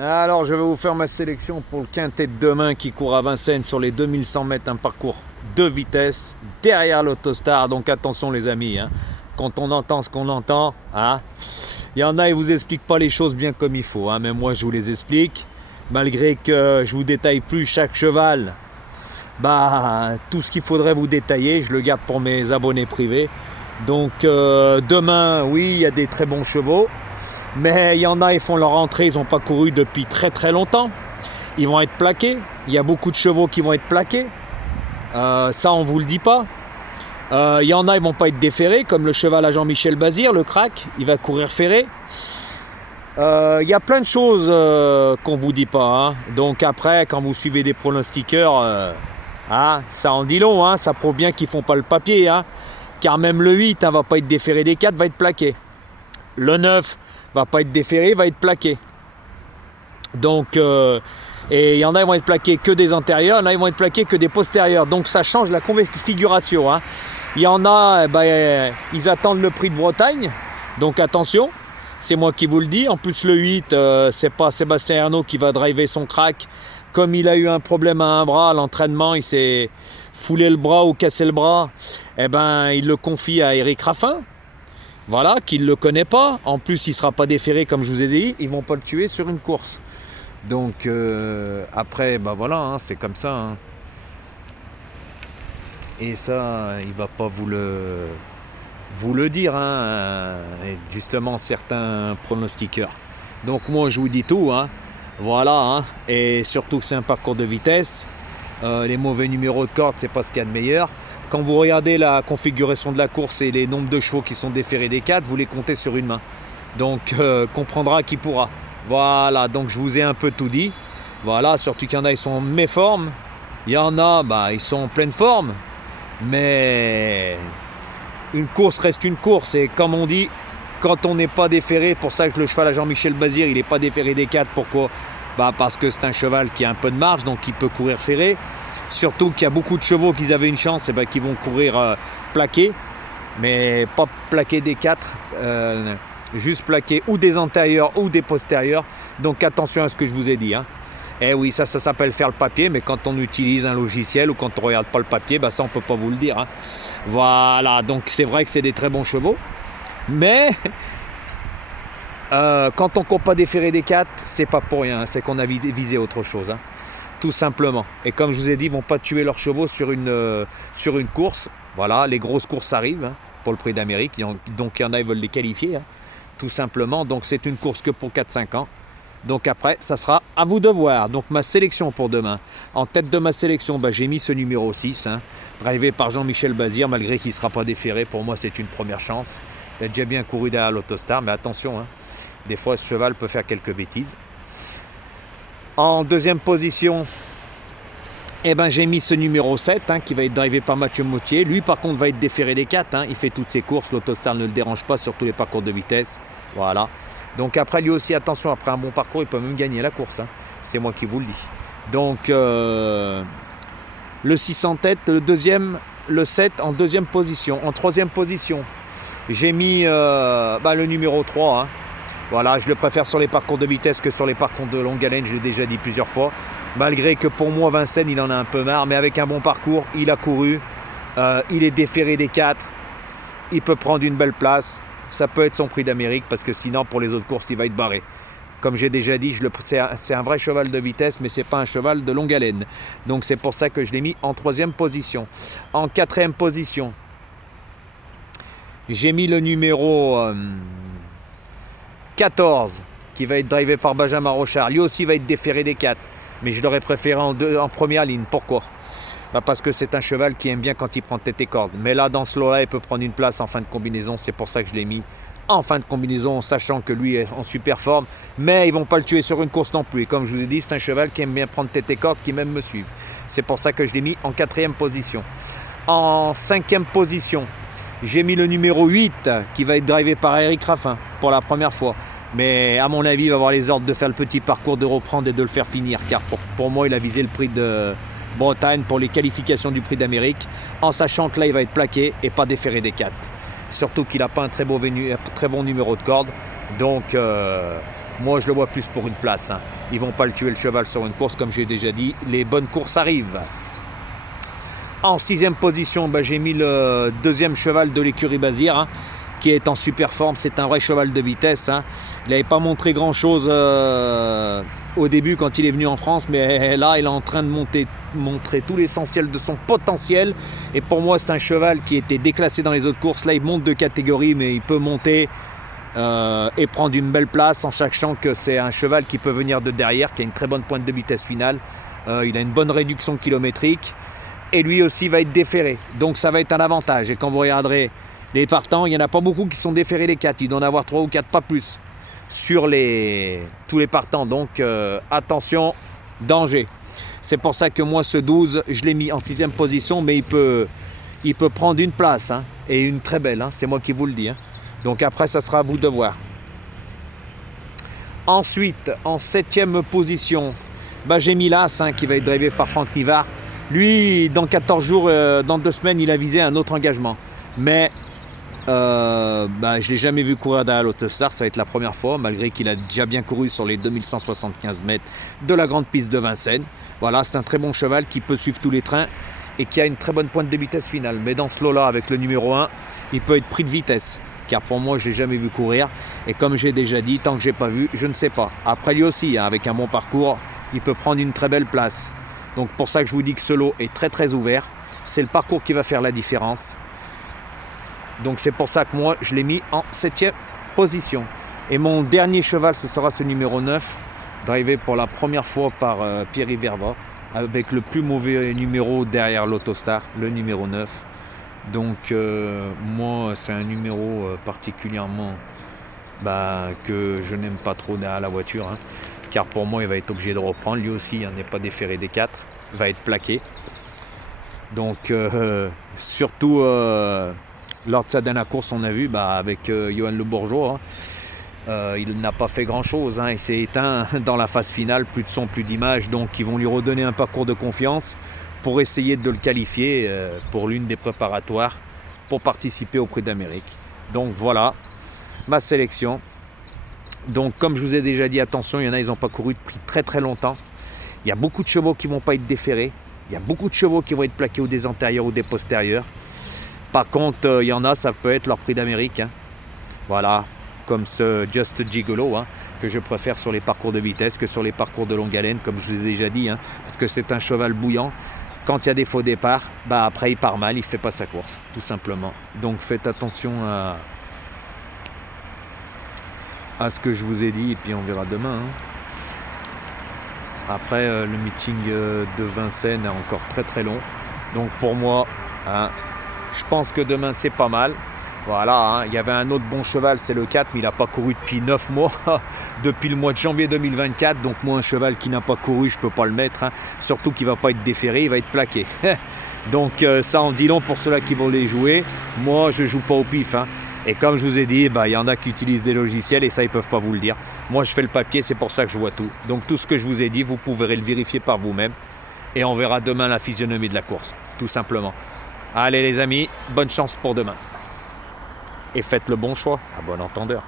Alors, je vais vous faire ma sélection pour le quintet de demain qui court à Vincennes sur les 2100 mètres, un parcours de vitesse derrière l'Autostar. Donc attention les amis, hein. Quand on entend ce qu'on entend, hein, il y en a, ils vous expliquent pas les choses bien comme il faut, hein, mais moi je vous les explique. Malgré que je vous détaille plus chaque cheval, tout ce qu'il faudrait vous détailler, je le garde pour mes abonnés privés. Donc demain, oui, il y a des très bons chevaux. Mais il y en a, ils font leur entrée, ils n'ont pas couru depuis très très longtemps. Ils vont être plaqués. Il y a beaucoup de chevaux qui vont être plaqués. Ça, on ne vous le dit pas. Il y en a, ils ne vont pas être déférés, comme le cheval à Jean-Michel Bazir, le crack. Il va courir ferré. Il y a plein de choses qu'on ne vous dit pas. Hein. Donc après, quand vous suivez des pronostiqueurs, ça en dit long. Hein. Ça prouve bien qu'ils ne font pas le papier. Hein. Car même le 8 ne va pas être déféré des 4, va être plaqué. Le 9 va pas être déféré, va être plaqué. Donc, et il y en a, ils vont être plaqués que des antérieurs, il y en a, ils vont être plaqués que des postérieurs. Donc ça change la configuration. Hein. Il y en a, ils attendent le prix de Bretagne. Donc attention, c'est moi qui vous le dis. En plus, le 8, c'est pas Sébastien Ernaud qui va driver son crack. Comme il a eu un problème à un bras à l'entraînement, il s'est foulé le bras ou cassé le bras, il le confie à Éric Raffin. Voilà, qu'il ne le connaît pas. En plus, il ne sera pas déféré, comme je vous ai dit. Ils ne vont pas le tuer sur une course. Donc, après, voilà, hein, c'est comme ça. Hein. Et ça, il ne va pas vous le dire, hein, et justement, certains pronostiqueurs. Donc, moi, je vous dis tout. Hein. Voilà. Hein. Et surtout, c'est un parcours de vitesse. Les mauvais numéros de corde, c'est pas ce qu'il y a de meilleur. Quand vous regardez la configuration de la course et les nombres de chevaux qui sont déférés des 4, vous les comptez sur une main. Donc, comprendra qui pourra. Voilà, donc je vous ai un peu tout dit. Voilà, surtout qu'il y en a, ils sont en méforme. Il y en a, ils sont en pleine forme. Mais une course reste une course. Et comme on dit, quand on n'est pas déféré, pour ça que le cheval à Jean-Michel Bazir, il n'est pas déféré des 4. Pourquoi ? Parce que c'est un cheval qui a un peu de marge, donc il peut courir ferré. Surtout qu'il y a beaucoup de chevaux qui avaient une chance, qui vont courir plaqués, mais pas plaqués des 4, juste plaqués ou des antérieurs ou des postérieurs. Donc attention à ce que je vous ai dit. Hein. Eh oui, ça s'appelle faire le papier, mais quand on utilise un logiciel ou quand on ne regarde pas le papier, ça on ne peut pas vous le dire. Hein. Voilà, donc c'est vrai que c'est des très bons chevaux, mais quand on ne compte pas déféré des 4, c'est pas pour rien, c'est qu'on a visé autre chose. Hein. Tout simplement. Et comme je vous ai dit, ils ne vont pas tuer leurs chevaux sur une course. Voilà, les grosses courses arrivent hein, pour le prix d'Amérique. Donc il y en a, ils veulent les qualifier. Hein, tout simplement. Donc c'est une course que pour 4-5 ans. Donc après, ça sera à vous de voir. Donc ma sélection pour demain. En tête de ma sélection, j'ai mis ce numéro 6. Hein, drivé par Jean-Michel Bazir, malgré qu'il ne sera pas déféré. Pour moi, c'est une première chance. Il a déjà bien couru derrière l'Autostar. Mais attention, hein, des fois, ce cheval peut faire quelques bêtises. En deuxième position, j'ai mis ce numéro 7 hein, qui va être drivé par Mathieu Mottier. Lui, par contre, va être déféré des 4. Hein. Il fait toutes ses courses. L'Autostar ne le dérange pas sur tous les parcours de vitesse. Voilà. Donc après, lui aussi, attention, après un bon parcours, il peut même gagner la course. Hein. C'est moi qui vous le dis. Donc, le 6 en tête, le deuxième, le 7 en deuxième position. En troisième position, j'ai mis le numéro 3. Hein. Voilà, je le préfère sur les parcours de vitesse que sur les parcours de longue haleine, je l'ai déjà dit plusieurs fois. Malgré que pour moi, Vincennes, il en a un peu marre, mais avec un bon parcours, il a couru, il est déféré des 4, il peut prendre une belle place, ça peut être son prix d'Amérique, parce que sinon, pour les autres courses, il va être barré. Comme j'ai déjà dit, c'est un vrai cheval de vitesse, mais ce n'est pas un cheval de longue haleine. Donc c'est pour ça que je l'ai mis en troisième position. En quatrième position, j'ai mis le numéro 14, qui va être drivé par Benjamin Rochard. Lui aussi va être déféré des 4. Mais je l'aurais préféré en première ligne. Pourquoi ? Parce que c'est un cheval qui aime bien quand il prend tête et corde. Mais là, dans ce lot-là, il peut prendre une place en fin de combinaison. C'est pour ça que je l'ai mis en fin de combinaison, sachant que lui est en super forme. Mais ils ne vont pas le tuer sur une course non plus. Et comme je vous ai dit, c'est un cheval qui aime bien prendre tête et corde, qui même me suivre. C'est pour ça que je l'ai mis en quatrième position. En cinquième position, j'ai mis le numéro 8 qui va être drivé par Éric Raffin pour la première fois. Mais à mon avis, il va avoir les ordres de faire le petit parcours, de reprendre et de le faire finir. Car pour moi, il a visé le prix de Bretagne pour les qualifications du prix d'Amérique, en sachant que là, il va être plaqué et pas déféré des 4. Surtout qu'il n'a pas un très bon numéro de corde. Donc moi je le vois plus pour une place, hein. Ils vont pas le tuer le cheval sur une course, comme j'ai déjà dit, les bonnes courses arrivent. En 6e position, j'ai mis le 2e cheval de l'écurie Bazir, hein, qui est en super forme. C'est un vrai cheval de vitesse, hein. Il n'avait pas montré grand chose au début quand il est venu en France, mais là il est en train de montrer tout l'essentiel de son potentiel. Et pour moi c'est un cheval qui était déclassé dans les autres courses. Là il monte de catégorie, mais il peut monter et prendre une belle place, en sachant que c'est un cheval qui peut venir de derrière, qui a une très bonne pointe de vitesse finale. Il a une bonne réduction kilométrique et lui aussi va être déféré, donc ça va être un avantage. Et quand vous regarderez les partants, il n'y en a pas beaucoup qui sont déférés les 4, il doit en avoir 3 ou 4, pas plus sur tous les partants. Donc attention, danger. C'est pour ça que moi ce 12 je l'ai mis en 6e position, mais il peut prendre une place, hein, et une très belle, hein, c'est moi qui vous le dis, hein. Donc après ça sera à vous de voir. Ensuite en 7e position, j'ai mis l'As, hein, qui va être drivé par Franck Nivard. Lui dans 14 jours, dans 2 semaines il a visé un autre engagement, mais je ne l'ai jamais vu courir derrière l'Autostar. Ça va être la première fois, malgré qu'il a déjà bien couru sur les 2175 mètres de la grande piste de Vincennes. Voilà, c'est un très bon cheval qui peut suivre tous les trains et qui a une très bonne pointe de vitesse finale. Mais dans ce lot-là, avec le numéro 1, il peut être pris de vitesse, car pour moi, je ne l'ai jamais vu courir. Et comme j'ai déjà dit, tant que je n'ai pas vu, je ne sais pas. Après lui aussi, hein, avec un bon parcours, il peut prendre une très belle place. Donc pour ça que je vous dis que ce lot est très très ouvert. C'est le parcours qui va faire la différence. Donc c'est pour ça que moi je l'ai mis en 7e position. Et mon dernier cheval, ce sera ce numéro 9, drivé pour la première fois par Pierre-Yves Verva, avec le plus mauvais numéro derrière l'Autostar, le numéro 9. Donc moi c'est un numéro particulièrement que je n'aime pas trop derrière la voiture, hein, car pour moi il va être obligé de reprendre. Lui aussi n'est pas déféré des 4, va être plaqué. Donc surtout lors de sa dernière course, on a vu avec Johan Le Bourgeois, hein, il n'a pas fait grand chose, hein, il s'est éteint dans la phase finale, plus de son, plus d'image. Donc ils vont lui redonner un parcours de confiance pour essayer de le qualifier pour l'une des préparatoires pour participer au Prix d'Amérique. Donc voilà ma sélection. Donc comme je vous ai déjà dit, attention, il y en a, ils n'ont pas couru depuis très très longtemps. Il y a beaucoup de chevaux qui ne vont pas être déférés. Il y a beaucoup de chevaux qui vont être plaqués ou des antérieurs ou des postérieurs. Par contre, il y en a, ça peut être leur Prix d'Amérique, hein. Voilà, comme ce Just Gigolo, hein, que je préfère sur les parcours de vitesse que sur les parcours de longue haleine, comme je vous ai déjà dit, hein, parce que c'est un cheval bouillant. Quand il y a des faux départs, après il part mal, il ne fait pas sa course, tout simplement. Donc faites attention à ce que je vous ai dit, et puis on verra demain, hein. Après, le meeting de Vincennes est encore très très long. Donc pour moi, hein, je pense que demain c'est pas mal. Voilà, hein, il y avait un autre bon cheval, c'est le 4, mais il n'a pas couru depuis 9 mois, depuis le mois de janvier 2024. Donc moi, un cheval qui n'a pas couru, je ne peux pas le mettre, hein. Surtout qu'il ne va pas être déféré, il va être plaqué. Donc ça en dit long pour ceux-là qui vont les jouer. Moi, je ne joue pas au pif, hein. Et comme je vous ai dit, il y en a qui utilisent des logiciels et ça, ils ne peuvent pas vous le dire. Moi, je fais le papier, c'est pour ça que je vois tout. Donc tout ce que je vous ai dit, vous pourrez le vérifier par vous-même. Et on verra demain la physionomie de la course, tout simplement. Allez les amis, bonne chance pour demain. Et faites le bon choix, à bon entendeur.